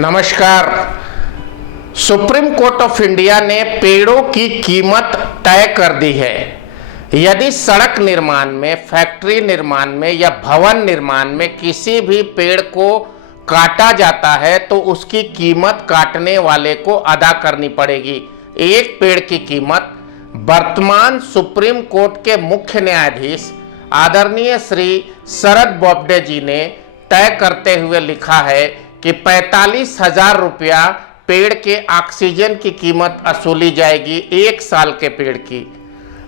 नमस्कार। Supreme court of India ने पेड़ों की कीमत तय कर दी है। यदि सड़क निर्माण में, फैक्ट्री निर्माण में या भवन निर्माण में किसी भी पेड़ को काटा जाता है तो उसकी कीमत काटने वाले को अदा करनी पड़ेगी। एक पेड़ की कीमत वर्तमान सुप्रीम कोर्ट के मुख्य न्यायाधीश आदरणीय श्री शरद बोबडे जी ने तय करते हुए लिखा है कि 45,000 रुपया पेड़ के ऑक्सीजन की कीमत वसूली जाएगी एक साल के पेड़ की।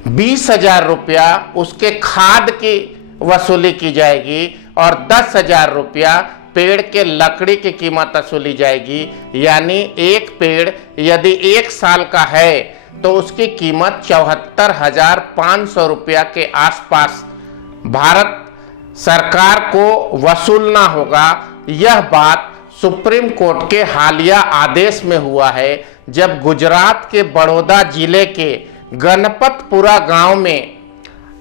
20,000 रुपया उसके खाद की वसूली की जाएगी और 10,000 रुपया पेड़ के लकड़ी की कीमत वसूली जाएगी। यानी एक पेड़ यदि एक साल का है तो उसकी कीमत 74,500 रुपया के आसपास भारत सरकार को वसूलना होगा। यह बात सुप्रीम कोर्ट के हालिया आदेश में हुआ है, जब गुजरात के बड़ौदा जिले के गणपतपुरा गांव में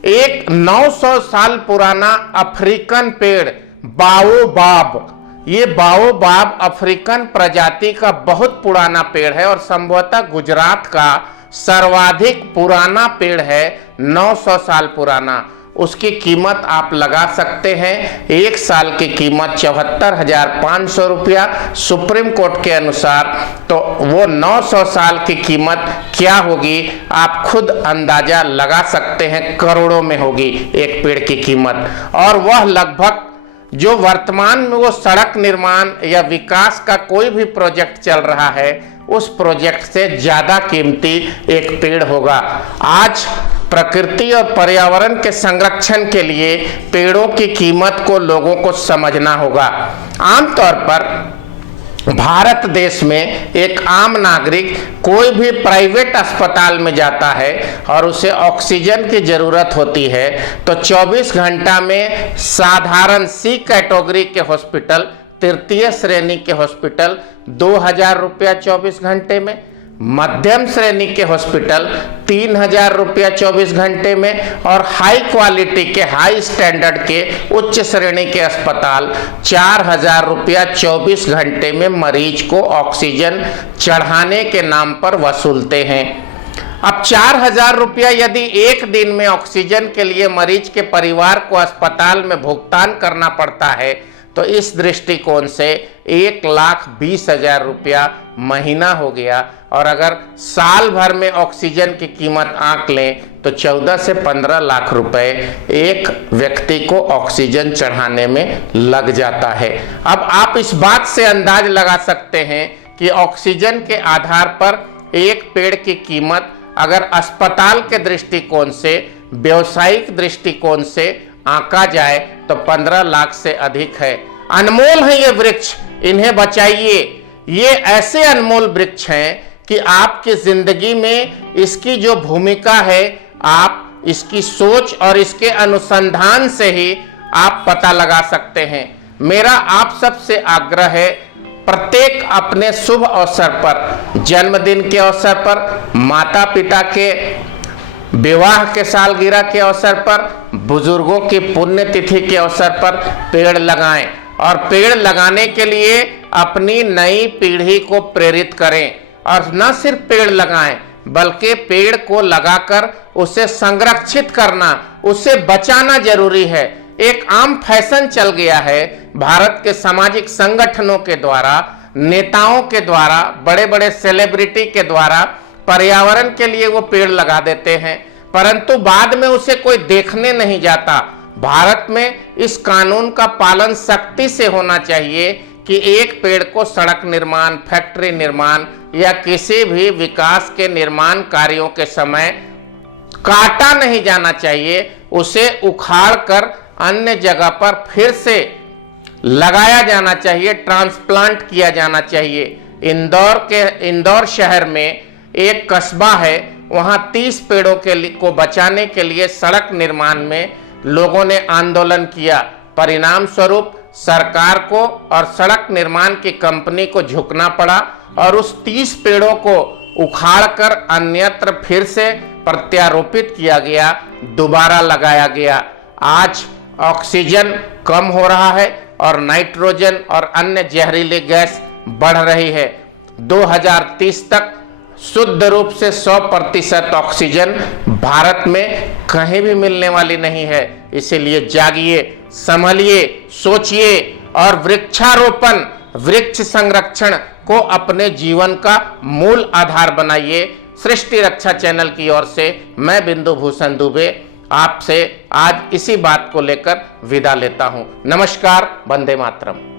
एक 900 साल पुराना अफ्रीकन पेड़ बाओबाब, ये बाओबाब अफ्रीकन प्रजाति का बहुत पुराना पेड़ है और संभवतः गुजरात का सर्वाधिक पुराना पेड़ है, 900 साल पुराना। उसकी कीमत आप लगा सकते हैं, एक साल की कीमत 74,500 रुपया सुप्रीम कोर्ट के अनुसार। तो वो 900 साल की कीमत क्या होगी आप खुद अंदाजा लगा सकते हैं, करोड़ों में होगी एक पेड़ की कीमत। और वह लगभग जो वर्तमान में वो सड़क निर्माण या विकास का कोई भी प्रोजेक्ट चल रहा है उस प्रोजेक्ट से ज्यादा कीमती एक पेड़ होगा। आज प्रकृति और पर्यावरण के संरक्षण के लिए पेड़ों की कीमत को लोगों को समझना होगा। आमतौर पर भारत देश में एक आम नागरिक कोई भी प्राइवेट अस्पताल में जाता है और उसे ऑक्सीजन की जरूरत होती है तो 24 घंटा में साधारण सी कैटेगरी के हॉस्पिटल, तृतीय श्रेणी के हॉस्पिटल 2,000 रुपया 24 घंटे में, मध्यम श्रेणी के हॉस्पिटल 3,000 रुपया 24 घंटे में और हाई क्वालिटी के, हाई स्टैंडर्ड के उच्च श्रेणी के अस्पताल 4,000 रुपया 24 घंटे में मरीज को ऑक्सीजन चढ़ाने के नाम पर वसूलते हैं। अब 4,000 रुपया यदि एक दिन में ऑक्सीजन के लिए मरीज के परिवार को अस्पताल में भुगतान करना पड़ता है तो इस दृष्टिकोण से 1,20,000 रुपया महीना हो गया। और अगर साल भर में ऑक्सीजन की कीमत आंक लें तो 14 से 15 लाख रुपए एक व्यक्ति को ऑक्सीजन चढ़ाने में लग जाता है। अब आप इस बात से अंदाज लगा सकते हैं कि ऑक्सीजन के आधार पर एक पेड़ की कीमत अगर अस्पताल के दृष्टिकोण से, व्यवसायिक दृष्टिकोण से आंका जाए तो 15 लाख से अधिक है। अनमोल है ये वृक्ष, इन्हें बचाइए। ये ऐसे अनमोल वृक्ष हैं कि आपकी जिंदगी में इसकी जो भूमिका है आप इसकी सोच और इसके अनुसंधान से ही आप पता लगा सकते हैं। मेरा आप सबसे आग्रह है, प्रत्येक अपने शुभ अवसर पर, जन्मदिन के अवसर पर, माता पिता के विवाह के सालगिरह के अवसर पर, बुजुर्गों की पुण्यतिथि के अवसर पर पेड़ लगाएं और पेड़ लगाने के लिए अपनी नई पीढ़ी को प्रेरित करें। और न सिर्फ पेड़ लगाएं बल्कि पेड़ को लगाकर उसे संरक्षित करना, उसे बचाना जरूरी है। एक आम फैशन चल गया है भारत के सामाजिक संगठनों के द्वारा, नेताओं के द्वारा, बड़े बड़े सेलिब्रिटी के द्वारा पर्यावरण के लिए वो पेड़ लगा देते हैं परंतु बाद में उसे कोई देखने नहीं जाता। भारत में इस कानून का पालन सख्ती से होना चाहिए कि एक पेड़ को सड़क निर्माण, फैक्ट्री निर्माण या किसी भी विकास के निर्माण कार्यों के समय काटा नहीं जाना चाहिए, उसे उखाड़ कर अन्य जगह पर फिर से लगाया जाना चाहिए, ट्रांसप्लांट किया जाना चाहिए। इंदौर शहर में एक कस्बा है, वहां 30 पेड़ों को बचाने के लिए सड़क निर्माण में लोगों ने आंदोलन किया। परिणाम स्वरूप सरकार को और सड़क निर्माण की कंपनी को झुकना पड़ा और उस 30 पेड़ों को उखाड़कर अन्यत्र फिर से प्रत्यारोपित किया गया, दोबारा लगाया गया। आज ऑक्सीजन कम हो रहा है और नाइट्रोजन और अन्य जहरीले गैस बढ़ रही है। 2030 तक शुद्ध रूप से 100% ऑक्सीजन भारत में कहीं भी मिलने वाली नहीं है। इसीलिए जागिए, संभलिए, सोचिए और वृक्षारोपण, वृक्ष संरक्षण को अपने जीवन का मूल आधार बनाइए। सृष्टि रक्षा चैनल की ओर से मैं बिंदु भूषण दुबे आपसे आज इसी बात को लेकर विदा लेता हूं। नमस्कार, वंदे मातरम।